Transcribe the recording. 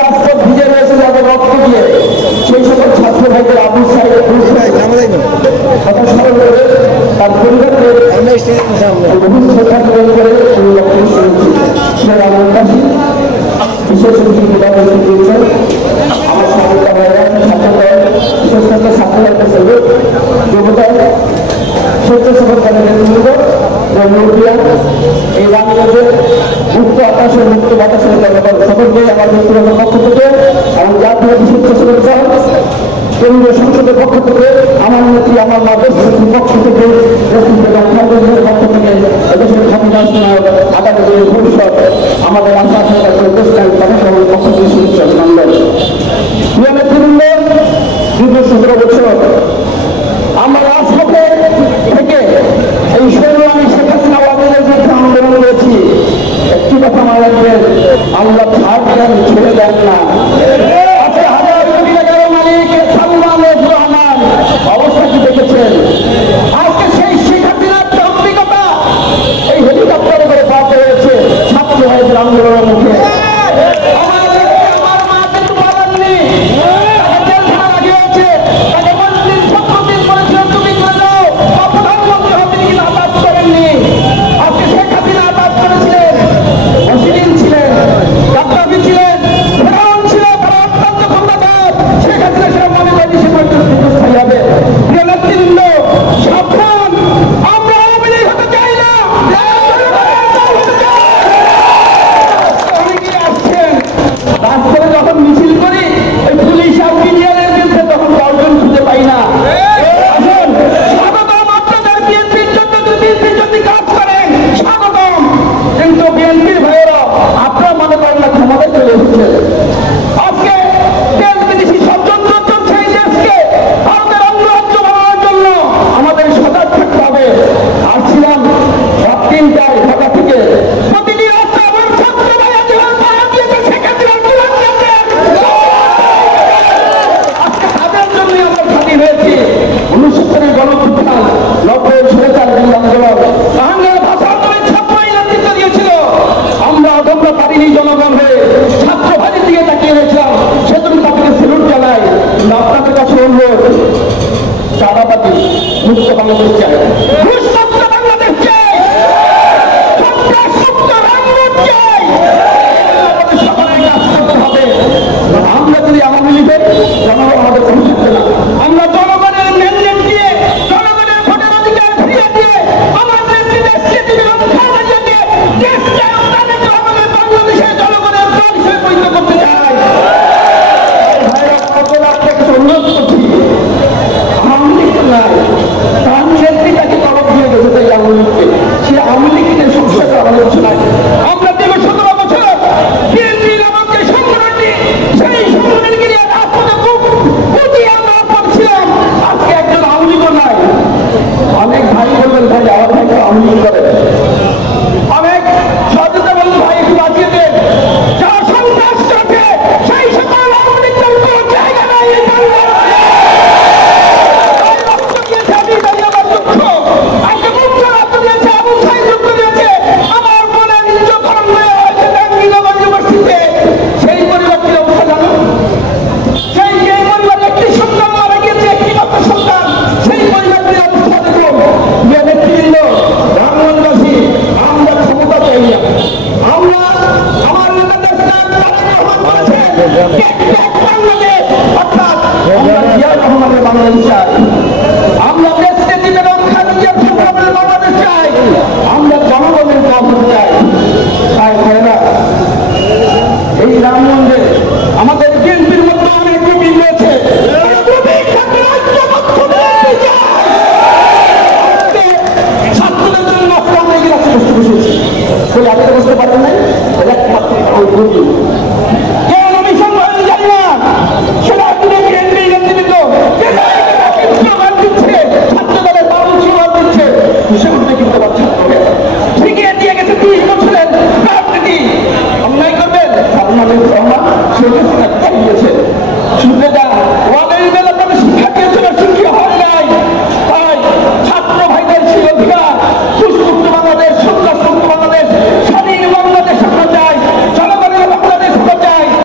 রাজপথ ভিজে রয়েছে যাদের রক্ত দিয়ে, সেই সকল ছাত্র ভাইদের আবু সাইদ কথা স্মরণ করে তার পরিবারকে বহু শ্রদ্ধা প্রদান করে তিনি বক্তব্য শুনেছি। বিশেষ অতিথি প্রদান দিয়েছেন আমার সামনে ভাইরা, ছাত্রদল, বিশেষ করে ছাত্রদলকে সেলুট, যুবদল, স্বেচ্ছাসেবক দলের নেতৃবৃন্দ, মুরব্বিয়ান, এই রামগঞ্জের মুক্ত আকাশের মুক্ত বাতাসের জনগণ সকলকে আমার ব্যক্তিগত পক্ষ থেকে এবং জাতীয় স্বেচ্ছাসেবক দল কেন্দ্রীয় সংসদের পক্ষ থেকে, আমার নেত্রী আমার মা দেশের পক্ষ থেকে, রামগঞ্জের পক্ষ থেকে এদেশের ক্ষমতাসীন আগামী দিনের ভবিষ্যৎ আমাদের আশা আকাঙ্ক্ষা দেশটাই তাদের পক্ষ থেকে শুভেচ্ছা অভিনন্দন। প্রিয় নেতৃবৃন্দ, দীর্ঘ 17 বছর আমরা রাজপথে থেকে এই সংগ্রামী শেখ হাসিনা ওয়াদের বিরুদ্ধে আন্দোলন করেছি। একটি কথা মনে রাখবেন, আল্লাহ ছাড় দেন, ছেড়ে দেন না। অবস্থা কি দেখেছেন? আজকে সেই শেখ হাসিনার তান্ত্রিকতা এই হেলিকপ্টারে করে পাওয়া হয়েছে ছাত্র ভাইদের আন্দোলনের মুখে। জনগণ হয়ে ছাত্র ভাইয়ের দিকে তাকিয়ে রয়েছিলাম, সেজন্য তাদেরকে সেলুট জানাই। আপনাদের কাছে অনুরোধ, চাঁদাবাজি মুক্ত বাংলাদেশ চাই, বাংলাদেশ চাই, সকলের কাজ করতে হবে। আমরা যদি আওয়ামী লীগের জনগণ আমাদের কোনো থাকবে না। আমরা জনগণের লেনদেন দিয়ে, জনগণের ভোটের অধিকার ফিরিয়ে দিয়ে, আমাদের দেশকে বাংলাদেশের জনগণের দল হিসেবে পরিণত করতে চাই। অনুরোধ করছি, আওয়ামী লীগ নাই, তার নেত্রীটাকে তলব দিয়ে গেছে তাই আওয়ামী লীগকে, সে আওয়ামী লীগের সমস্যাটা আমাদের কিছু নাই। আমরা দীর্ঘ 17 বছর বিএনপি নামক যে সংগঠনটি, সেই সংগঠনকে নিয়ে রাজপথে খুব বুঝিয়ে আমরা পড়ছিলাম। আজকে একজন আওয়ামী লীগও নাই। অনেক ভাই বলবেন, ভাই আমার ভাই আওয়ামী লীগ করে, অনেক সচেতন বলুন, ভাই একটু বাঁচিয়ে দেন। যারা সন্ত্রাস করছে সেই সকল আওয়ামী লীগ জায়গা নাই। আমরা দেশকে দিবেন বাংলাদেশ চাই, আমরা জনগণের দল চাই। তাই হয় না, এই রামগঞ্জে আমাদের বিএনপির মধ্যে অনেক কর্মী রয়েছে, ছাত্রদের জন্য আপনি বুঝতে পারেন নাই, একমাত্র কেন আমি সংগ্রহ জানি না, সেটা আপনি বিএনপি নেতৃবৃন্দ দিচ্ছে, ছাত্রদলের মানুষ দিচ্ছে, সেগুলো কিন্তু ঠিকই দিয়ে গেছে 30 বছরের রাজনীতি। অন্যায় করবেন আপনাদের দিয়েছে, শুনতে যান ওয়াদের